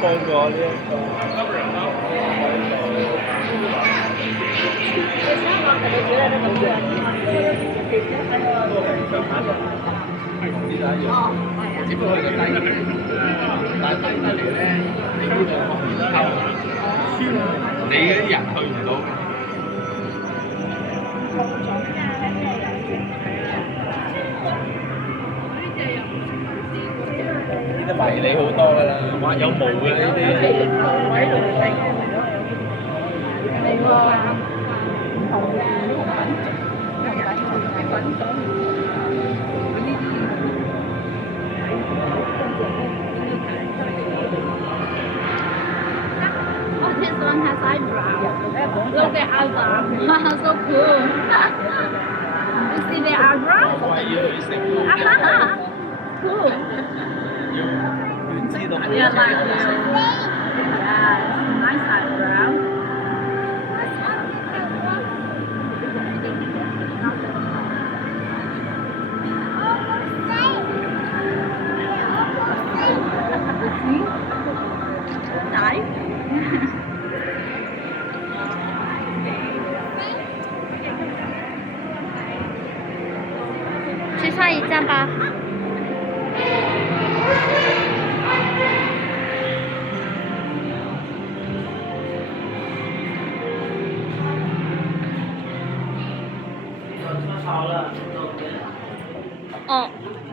幫過呢一個。只不過佢個低但係低嚟咧，你呢度可以溝，你嗰啲人去唔到。呢啲迷你好多㗎啦，哇有毛嘅呢啲。Oh, this one has eyebrow. Look at eyebrow. So cool. You see the eyebrow? 我係要女性喎。Cool. 要知道佢 Yeah, like this. Yes, nice eyebrow. Nice. 去上一站吧。哦。